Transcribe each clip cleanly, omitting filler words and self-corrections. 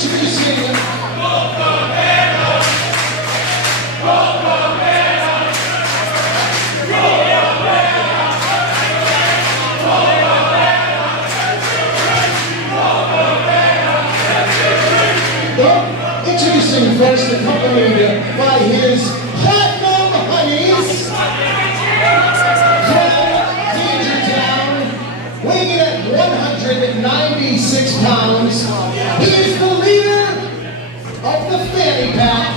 Introducing Colt Cabana. Colt Cabana. Colt Cabana. Colt Cabana. Introducing first, accompanied by his platinum honeys from Danger Town, weighing in at 196 pounds. He is the leader of the fanny pack,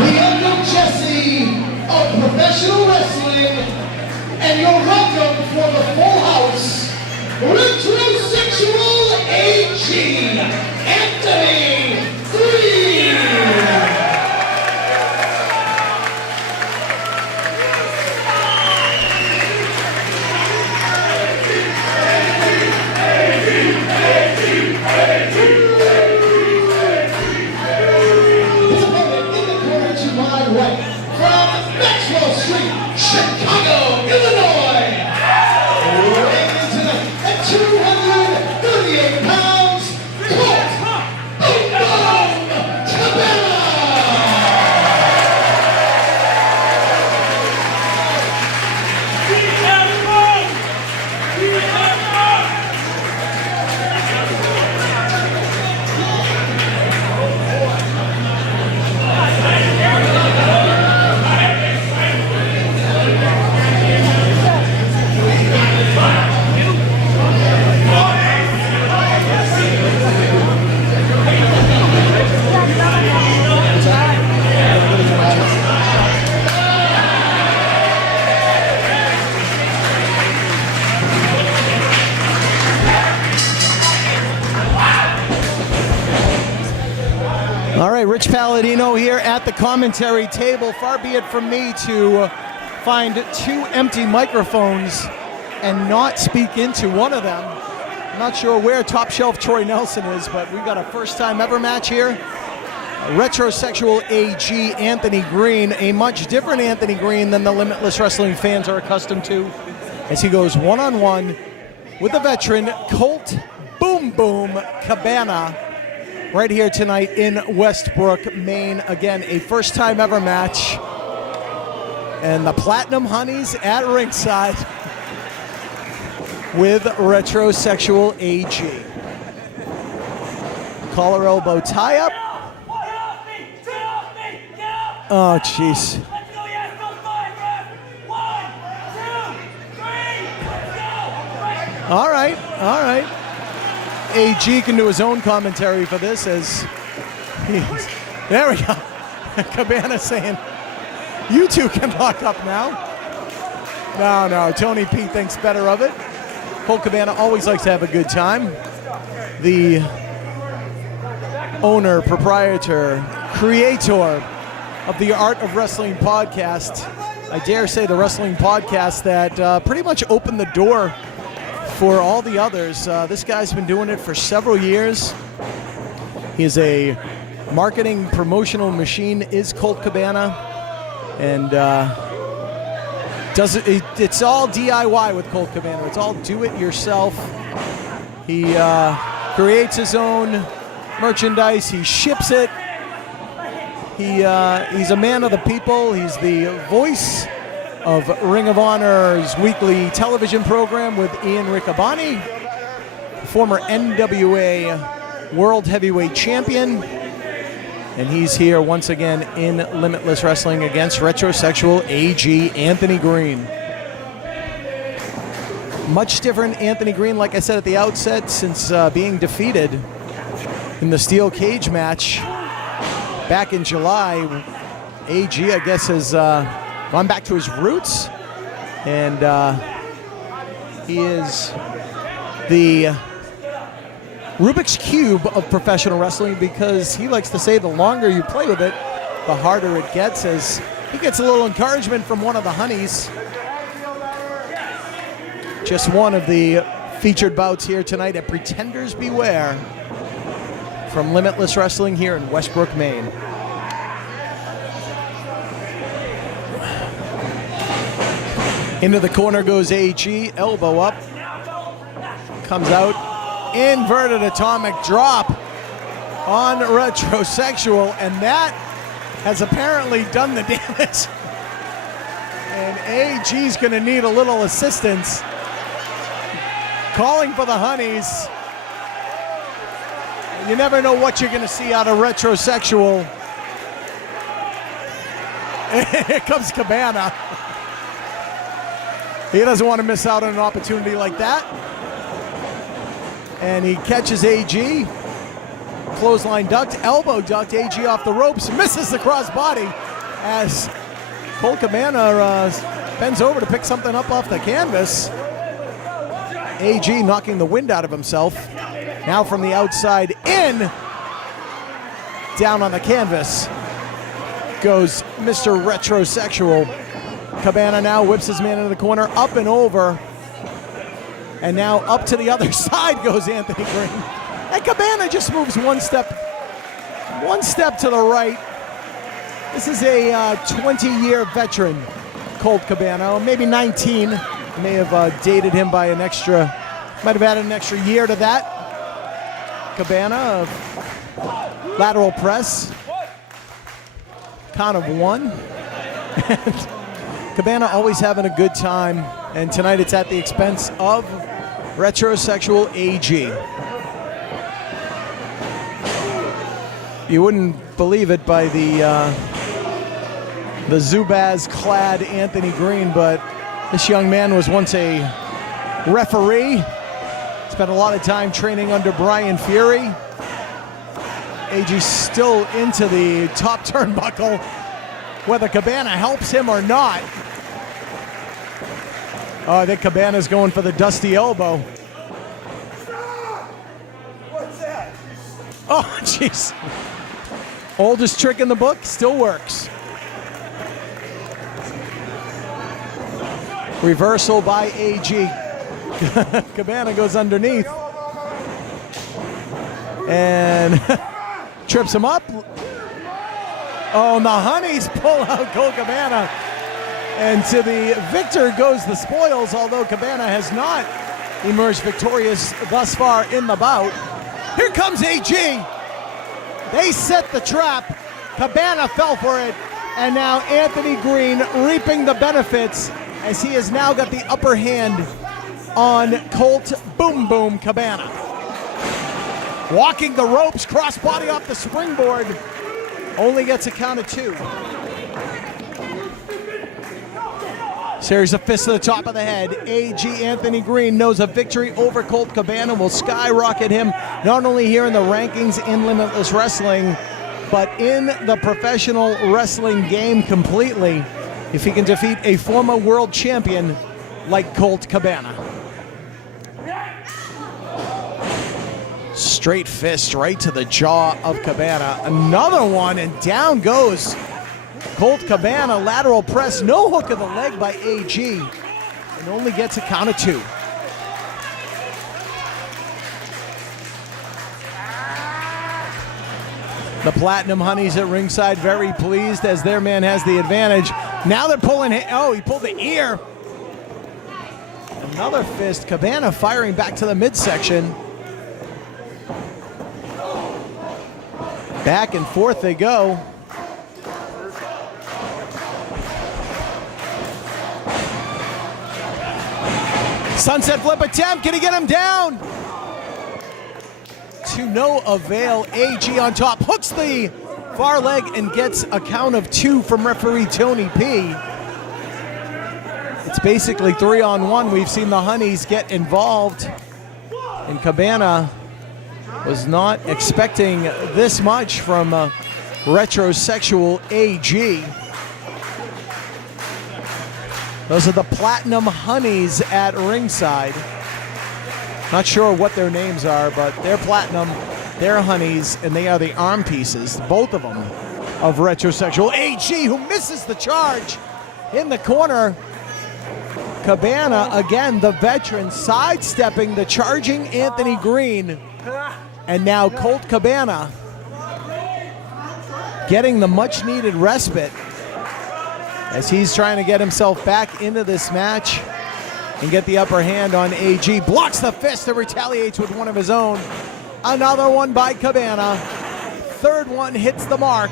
the Uncle Jesse of professional wrestling, and your welcome for the full house, Retrosexual AG, Anthony Greene. Chicago, Illinois, weighing in tonight at 238 pounds, Colt Cabana. All right, Rich Palladino here at the commentary table. Far be it from me to find two empty microphones and not speak into one of them. I'm not sure where top shelf Troy Nelson is, but we've got a first time ever match here. Retrosexual AG Anthony Greene, a much different Anthony Greene than the Limitless Wrestling fans are accustomed to, as he goes one-on-one with the veteran Colt Boom Boom Cabana right here tonight in Westbrook, Maine. Again, a first time ever match. And the Platinum Honeys at ringside with Retrosexual AG. Collar elbow tie up. Oh, jeez. All right, all right. AG can do his own commentary for this as he's, there we go. Cabana saying, you two can lock up now. No, Tony P thinks better of it. Colt Cabana always likes to have a good time. The owner, proprietor, creator of the Art of Wrestling podcast. I dare say the wrestling podcast that pretty much opened the door for all the others. This guy's been doing it for several years. He is a marketing promotional machine, is Colt Cabana, and it's all DIY with Colt Cabana. It's all do-it-yourself. He creates his own merchandise. He ships it. He's a man of the people. He's the voice of Ring of Honor's weekly television program with Ian Riccaboni, former NWA World Heavyweight Champion, and he's here once again in Limitless Wrestling against Retrosexual AG Anthony Greene. Much different Anthony Greene, like I said at the outset, since being defeated in the steel cage match back in July. AG, I guess, has gone back to his roots, and he is the Rubik's Cube of professional wrestling, because he likes to say the longer you play with it, the harder it gets, as he gets a little encouragement from one of the honeys. Just one of the featured bouts here tonight at Pretenders Beware from Limitless Wrestling here in Westbrook, Maine. Into the corner goes AG, elbow up, comes out, inverted atomic drop on Retrosexual, and that has apparently done the damage. And AG's going to need a little assistance. Calling for the Honeys. You never know what you're going to see out of Retrosexual. Here comes Cabana. He doesn't want to miss out on an opportunity like that. And he catches AG. Clothesline ducked, elbow ducked, AG off the ropes, misses the crossbody as Colt Cabana bends over to pick something up off the canvas. AG knocking the wind out of himself. Now from the outside in, down on the canvas goes Mr. Retrosexual. Cabana now whips his man into the corner, up and over. And now up to the other side goes Anthony Greene. And Cabana just moves one step to the right. This is a 20-year veteran, Colt Cabana, or maybe 19. May have dated him by might have added an extra year to that. Cabana, lateral press, count of one. Cabana always having a good time, and tonight it's at the expense of Retrosexual AG. You wouldn't believe it by the Zubaz-clad Anthony Greene, but this young man was once a referee. Spent a lot of time training under Brian Fury. AG still into the top turnbuckle, whether Cabana helps him or not. Oh, I think Cabana's going for the dusty elbow. What's that? Oh, jeez. Oldest trick in the book, still works. Reversal by AG. Cabana goes underneath. And trips him up. Oh, and the Honeys pull out Colt Cabana. And to the victor goes the spoils, although Cabana has not emerged victorious thus far in the bout. Here comes AG. They set the trap. Cabana fell for it. And now Anthony Greene reaping the benefits as he has now got the upper hand on Colt Boom Boom Cabana. Walking the ropes, crossbody off the springboard. Only gets a count of two. Series of fists to the top of the head. AG Anthony Greene knows a victory over Colt Cabana will skyrocket him not only here in the rankings in Limitless Wrestling, but in the professional wrestling game completely if he can defeat a former world champion like Colt Cabana. Straight fist right to the jaw of Cabana. Another one, and down goes Colt Cabana. Lateral press, no hook of the leg by AG, and only gets a count of two. The Platinum Honeys at ringside very pleased as their man has the advantage. Now they're pulling, oh, he pulled the ear. Another fist, Cabana firing back to the midsection. Back and forth they go. Sunset flip attempt, can he get him down? To no avail, AG on top, hooks the far leg and gets a count of two from referee Tony P. It's basically 3-on-1. We've seen the Honeys get involved, and Cabana was not expecting this much from Retrosexual AG. Those are the Platinum Honeys at ringside. Not sure what their names are, but they're Platinum, they're Honeys, and they are the arm pieces, both of them, of Retrosexual AG, who misses the charge in the corner. Cabana, again, the veteran, sidestepping the charging Anthony Greene. And now Colt Cabana getting the much-needed respite as he's trying to get himself back into this match and get the upper hand on AG. Blocks the fist and retaliates with one of his own. Another one by Cabana. third one hits the mark.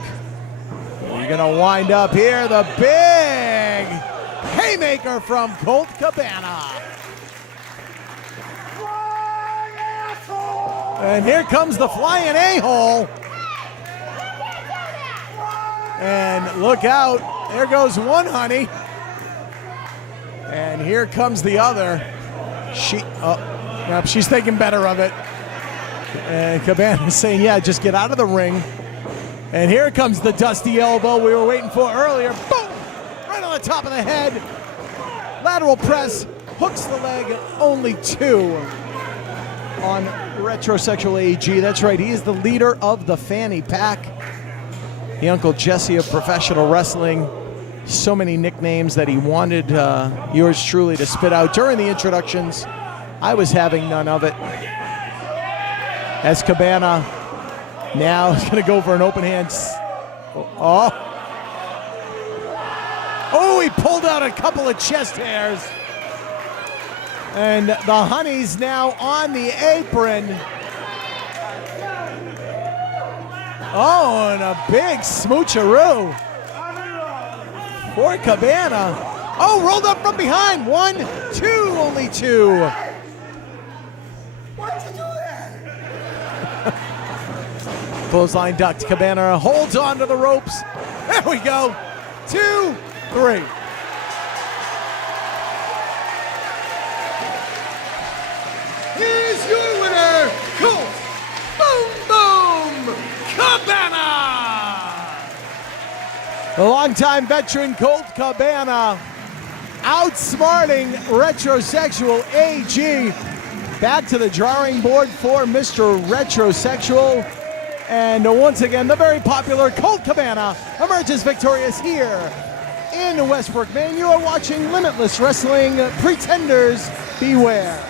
You're going to wind up here. The big haymaker from Colt Cabana. And here comes the flying a-hole. And look out. There goes one, honey. And here comes the other. She's thinking better of it. And Cabana's saying, yeah, just get out of the ring. And here comes the dusty elbow we were waiting for earlier. Boom! Right on the top of the head. Lateral press, hooks the leg, only 2 on Retrosexual AEG. That's right, he is the leader of the fanny pack. The Uncle Jesse of professional wrestling. So many nicknames that he wanted yours truly to spit out during the introductions. I was having none of it. As Cabana now is going to go for an open hand. Oh, he pulled out a couple of chest hairs. And the honey's now on the apron. Oh, and a big smoocheroo for Cabana. Oh, rolled up from behind. 1, 2, only 2. Why'd you do that? Clothesline ducked. Cabana holds on to the ropes. There we go. 2, 3. Here's your winner, Colt Boom Boom Cabana. The longtime veteran Colt Cabana outsmarting Retrosexual AG. Back to the drawing board for Mr. Retrosexual. And once again, the very popular Colt Cabana emerges victorious here in Westbrook, Maine. You are watching Limitless Wrestling. Pretenders beware.